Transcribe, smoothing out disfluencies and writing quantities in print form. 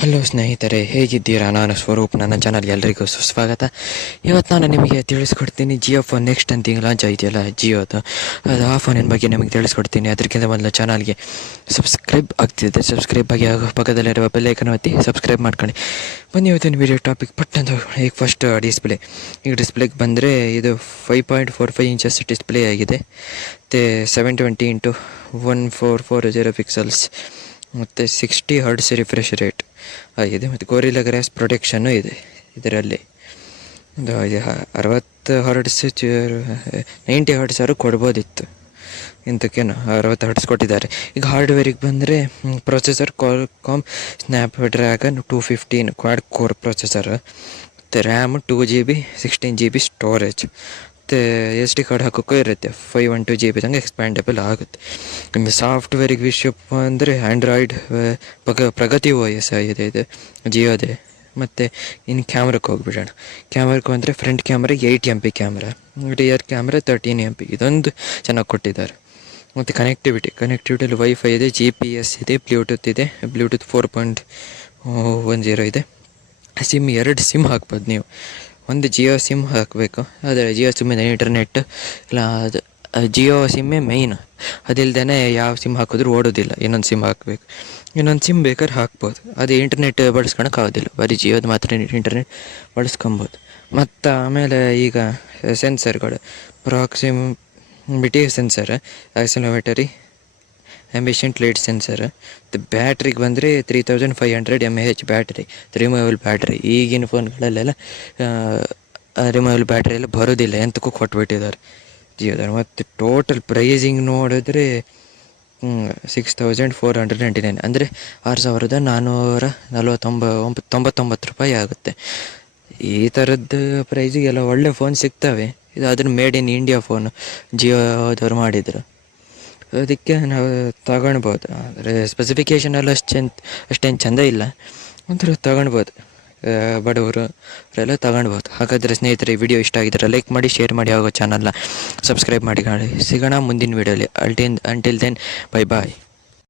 Hello ಸ್ನೇಹಿತರೆ, ಹೇಗಿದ್ದೀರಾ? ನಾನು ಸ್ವರೂಪ್. ನನ್ನ ಚಾನಲ್ಗೆ ಎಲ್ರಿಗೂ ಸುಸ್ವಾಗತ. ಇವತ್ತು ನಾನು ನಿಮಗೆ ತಿಳಿಸ್ಕೊಡ್ತೀನಿ ಜಿಯೋ ಫೋನ್ ನೆಕ್ಸ್ಟ್ ಅಂತ ಈಗ ಲಾಂಚ್ ಆಯಿತಿಯಲ್ಲ ಜಿಯೋದು, ಅದು ಆ ಫೋನಿನ ಬಗ್ಗೆ ನಿಮಗೆ ತಿಳಿಸ್ಕೊಡ್ತೀನಿ. ಅದಕ್ಕಿಂತ ಮೊದಲು ಚಾನಲ್ಗೆ ಸಬ್ಸ್ಕ್ರೈಬ್ ಆಗ್ತಿದೆ, ಸಬ್ಸ್ಕ್ರೈಬ್ ಆಗಿ ಪಕ್ಕದಲ್ಲಿರುವ ಬೆಲ್ಲೈಕನ್ ಒತ್ತಿ ಸಬ್ಸ್ಕ್ರೈಬ್ ಮಾಡ್ಕೊಳ್ಳಿ. ಬನ್ನಿ ಇವತ್ತಿನ ವೀಡಿಯೋ ಟಾಪಿಕ್ ಪಟ್ಟಂತ. ಈಗ ಫಸ್ಟ್ ಡಿಸ್ಪ್ಲೇ. ಈಗ ಡಿಸ್ಪ್ಲೇಗೆ ಬಂದರೆ ಇದು 5.45 ಇಂಚಸ್ ಡಿಸ್ಪ್ಲೇ ಆಗಿದೆ. ಮತ್ತು 720x1440 ಪಿಕ್ಸಲ್ಸ್ ಮತ್ತು 60 ಹರ್ಟ್ಸ್ ರಿಫ್ರೆಶ್ ರೇಟ್ ಆಗಿದೆ. ಮತ್ತು ಗೋರಿಲ್ಲಾ ಗ್ಲಾಸ್ ಪ್ರೊಟೆಕ್ಷನ್ನು ಇದೆ ಇದರಲ್ಲಿ. ಒಂದು 60 ಹರ್ಟ್ಸ್ 90 ಹರ್ಟ್ಸ್ ಅವರು ಕೊಡ್ಬೋದಿತ್ತು, ಇಂಥಕ್ಕೇನು 60 ಹರ್ಟ್ಸ್ ಕೊಟ್ಟಿದ್ದಾರೆ. ಈಗ ಹಾರ್ಡ್ವೇರಿಗೆ ಬಂದರೆ processor Qualcomm Snapdragon 215 Quad core processor, ಮತ್ತು ರ್ಯಾಮ್ 2GB 16GB ಸ್ಟೋರೇಜ್, ಮತ್ತು SD ಕಾರ್ಡ್ ಹಾಕೋಕ್ಕೂ ಇರುತ್ತೆ. 512GB ತಂಗೆ ಎಕ್ಸ್ಪ್ಯಾಂಡೇಬಲ್ ಆಗುತ್ತೆ. ಇನ್ನು ಸಾಫ್ಟ್ವೇರಿಗೆ ವಿಷಯಪ್ಪ ಅಂದರೆ ಆ್ಯಂಡ್ರಾಯ್ಡ್ ಪ್ರಗತಿ OS ಆಗಿದೆ ಇದು ಜಿಯೋದೇ. ಮತ್ತು ಇನ್ನು ಕ್ಯಾಮ್ರಕ್ಕೆ ಹೋಗ್ಬಿಡೋಣ. ಕ್ಯಾಮ್ರಕ್ಕೆ ಅಂದರೆ front camera 8MP camera, rear camera 13MP. ಇದೊಂದು ಚೆನ್ನಾಗಿ ಕೊಟ್ಟಿದ್ದಾರೆ. ಮತ್ತು ಕನೆಕ್ಟಿವಿಟಿಯಲ್ಲಿ ವೈಫೈ ಇದೆ, GPS ಇದೆ, ಬ್ಲೂಟೂತ್ ಇದೆ, ಬ್ಲೂಟೂತ್ 4.10 ಇದೆ. ಸಿಮ್ 2 ಸಿಮ್ ಹಾಕ್ಬೋದು ನೀವು. ಒಂದು ಜಿಯೋ ಸಿಮ್ ಹಾಕಬೇಕು, ಆದರೆ ಜಿಯೋ ಸಿಮ್ಮಿನ ಇಂಟರ್ನೆಟ್ ಇಲ್ಲ, ಅದು ಜಿಯೋ ಸಿಮ್ಮೇ ಮೇಯ್ನ್. ಅದಿಲ್ಲದೇ ಯಾವ ಸಿಮ್ ಹಾಕಿದ್ರೂ ಓಡೋದಿಲ್ಲ. ಇನ್ನೊಂದು ಸಿಮ್ ಹಾಕಬೇಕು. ಇನ್ನೊಂದು ಸಿಮ್ ಬೇಕಾದ್ರೆ ಹಾಕ್ಬೋದು, ಅದು ಇಂಟರ್ನೆಟ್ ಬಳಸ್ಕೊಳಕ್ಕಾಗೋದಿಲ್ಲ. ಬರೀ ಜಿಯೋದು ಮಾತ್ರ ಇಂಟರ್ನೆಟ್ ಬಳಸ್ಕೊಬೋದು. ಮತ್ತು ಆಮೇಲೆ ಈಗ ಸೆನ್ಸರ್ಗಳು, ಪ್ರಾಕ್ಸಿಮಿಟಿ ಸೆನ್ಸರ್, ಆಕ್ಸಿಲೋಮೀಟರಿ, ಆಂಬಿಷೆಂಟ್ ಲೈಟ್ ಸೆನ್ಸರ್. ಮತ್ತು ಬ್ಯಾಟ್ರಿಗೆ ಬಂದರೆ 3500 mAh ಬ್ಯಾಟ್ರಿ, ರಿಮೂವಲ್ ಬ್ಯಾಟ್ರಿ. ಈಗಿನ ಫೋನ್ಗಳಲ್ಲೆಲ್ಲ ರಿಮೂವಲ್ ಬ್ಯಾಟ್ರಿ ಎಲ್ಲ ಬರೋದಿಲ್ಲ, ಎಂತಕ್ಕೂ ಕೊಟ್ಬಿಟ್ಟಿದ್ದಾರೆ ಜಿಯೋದವ್ರು. ಮತ್ತು ಟೋಟಲ್ ಪ್ರೈಸಿಂಗ್ ನೋಡಿದ್ರೆ 6499, ಅಂದರೆ 6499 ರೂಪಾಯಿ ಆಗುತ್ತೆ. ಈ ಥರದ್ದು ಪ್ರೈಸಿಗೆಲ್ಲ ಒಳ್ಳೆ ಫೋನ್ ಸಿಗ್ತವೆ. ಇದು ಅದನ್ನು ಮೇಡ್ ಇನ್ ಇಂಡಿಯಾ ಫೋನು ಜಿಯೋದವ್ರು ಮಾಡಿದರು, ಅದಕ್ಕೆ ನಾವು ತಗೊಳ್ಬೋದು. ಆದರೆ ಸ್ಪೆಸಿಫಿಕೇಷನ್ ಎಲ್ಲ ಅಷ್ಟೇನು ಚೆಂದ ಇಲ್ಲ, ಒಂಥರ ತಗೊಳ್ಬೋದು. ಬಡವರು ಅವರೆಲ್ಲ ತಗೊಳ್ಬೋದು. ಹಾಗಾದರೆ ಸ್ನೇಹಿತರೆ, ಈ ವಿಡಿಯೋ ಇಷ್ಟ ಆಗಿದ್ದರೆ ಲೈಕ್ ಮಾಡಿ, ಶೇರ್ ಮಾಡಿ, ಹಾಗೂ ಚಾನಲ್ನ ಸಬ್ಸ್ಕ್ರೈಬ್ ಮಾಡಿ. ಸಿಗೋಣ ಮುಂದಿನ ವೀಡಿಯೋಲಿ. ಅಂಟಿಲ್ ದೆನ್, ಬೈ ಬಾಯ್.